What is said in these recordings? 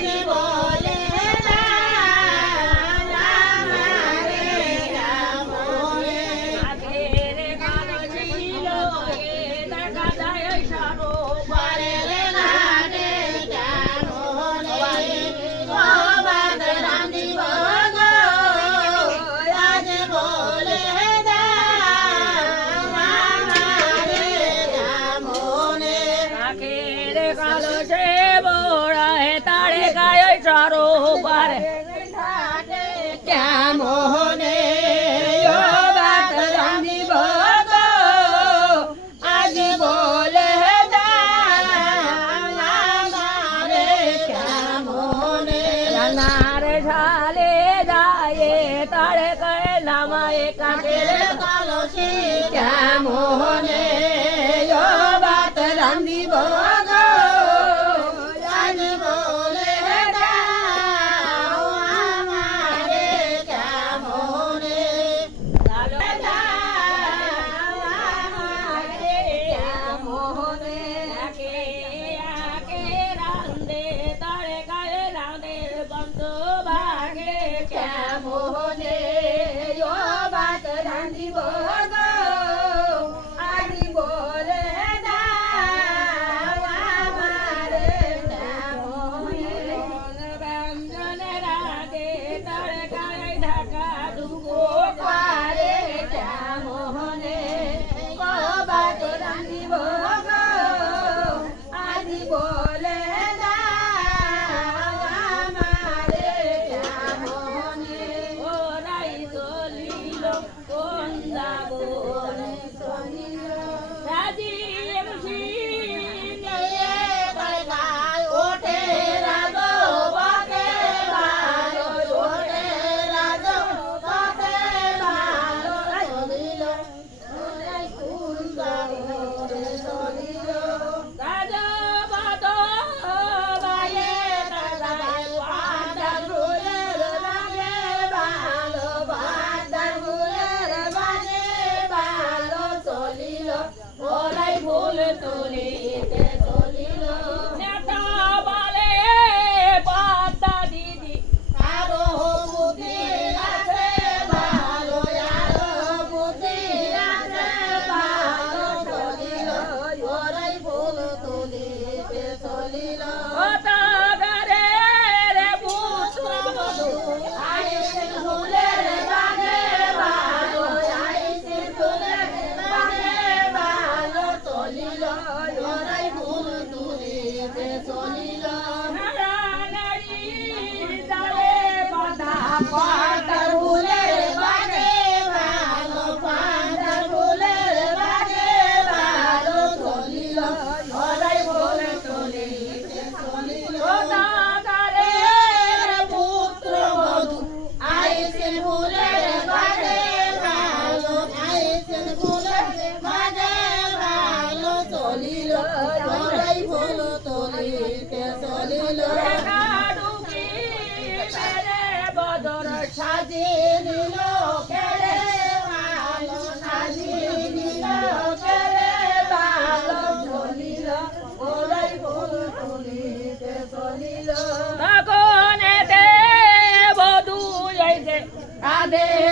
Carnival. Bolsonaro. Bye. ભગોને તે બધું જાય છે. આદેશ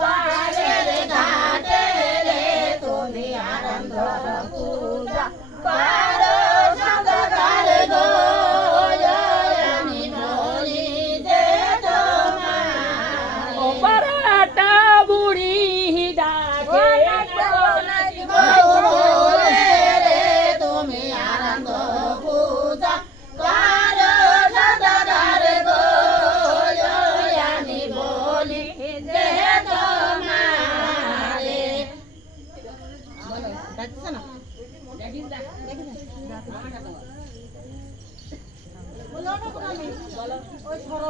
বারের ঘাটে রে তুমি আনন্দ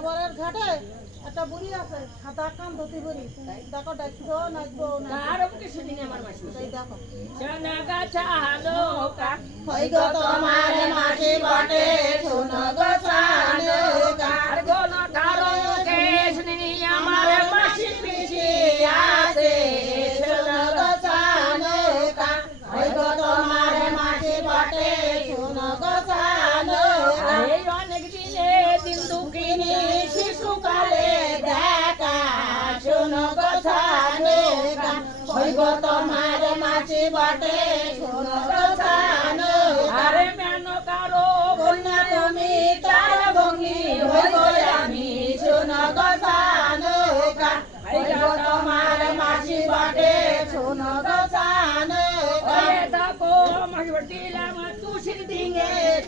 সরোবরের ঘাটে একটা বুড়ি আছে সাদা কান ধুতি বুড়ি। দেখো দেখছ নাচবো না? আর কিছু দিন আমার মাসি দেখো। হালো কা ওই গো তোমার মাসি বটে শোনো গো সানো কার গো কারণ কেস নি আমার মাসি পিছি আছে।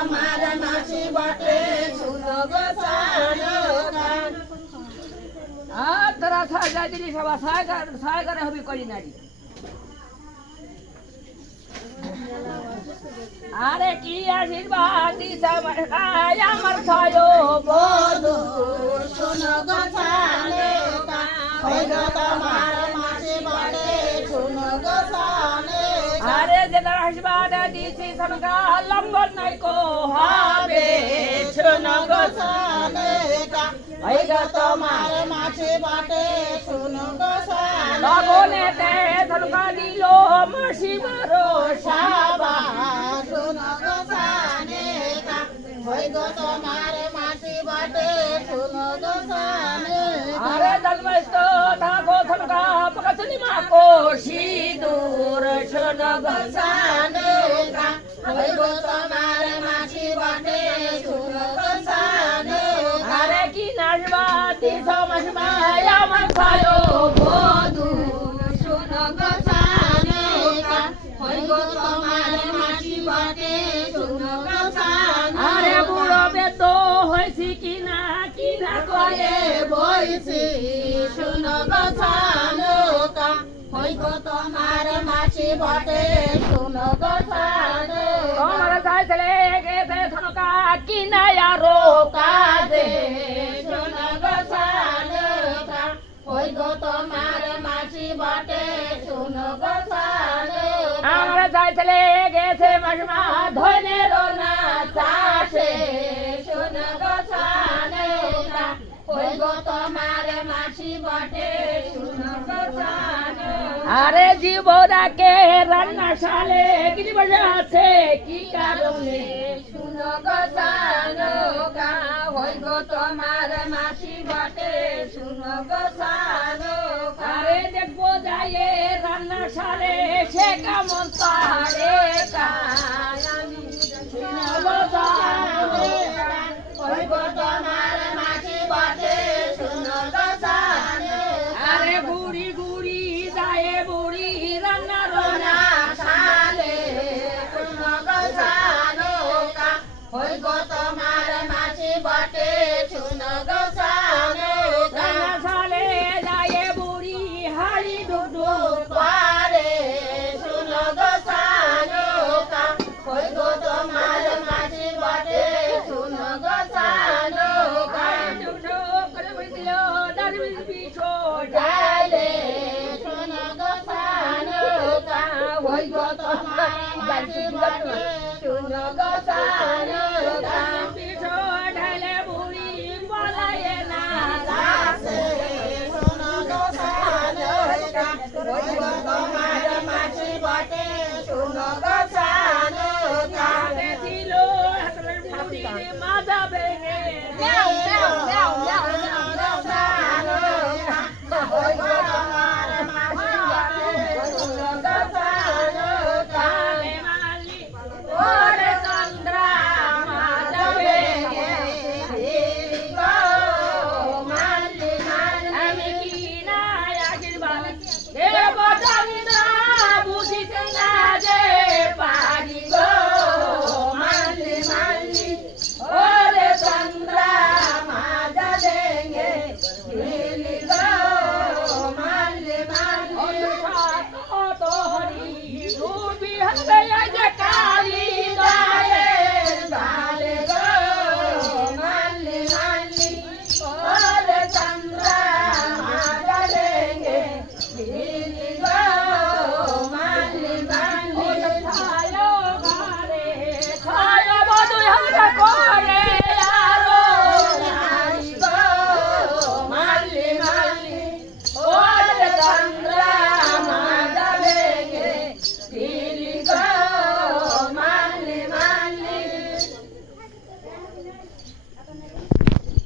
তোমার মাসি বটে শোনো গসানো আর তোরা সাজা দিলি সবা সাগর সাগরে হবি করি নারী আরে কি আশীর্বাদ আমার ছয় বধু শোনো গো তোমার মাসি বটে শোনো গসানে আরে যেটা আশীর্বাদ দিছি সনকা লম্বন নাই কো হবে শোনো গসানে ওই গো তোমার মাসি বটে শোনো গসানে লগনেতে সনকা দিল মাসি মারো সাবা। শোনো গসানে ওই গো তোমার মাসি বটে শোনো গসানে আরে জন্মস্ত পকাচনি মাকো শোন গসানে ওই তোমার মাসি বটে শোনো গসানে আরে কি নাচবা দিছ মাসবা আমার ছয় বধু শোন গসানে ওই তোমার মাসি বটে শোনো গসানে আরে বুড়ো বেদ হয়েছি কি না কি না করে বইছি শুনো গছানো হই গো তোমার মাসি বটে শুনো তোমার গেছে কাজে। গো তোমার মাসি বটে শুনো গছানো আমরা চাইছিলে গেছে মাসমা ধনের না চাষে। শুনো গো তোমার মাসি বটে শুনো গছানো আরে জীবরাকে রান্না সালে কিছু বসে আছে কি কারণে? শুনো গছানো কা হই তোমার মাসি বটে। শুনো গছানো আরে দেখব যাইয়ে রান্না সালে সে কেমন তারে আমি শুনো গছানো হই গো তোমার সদা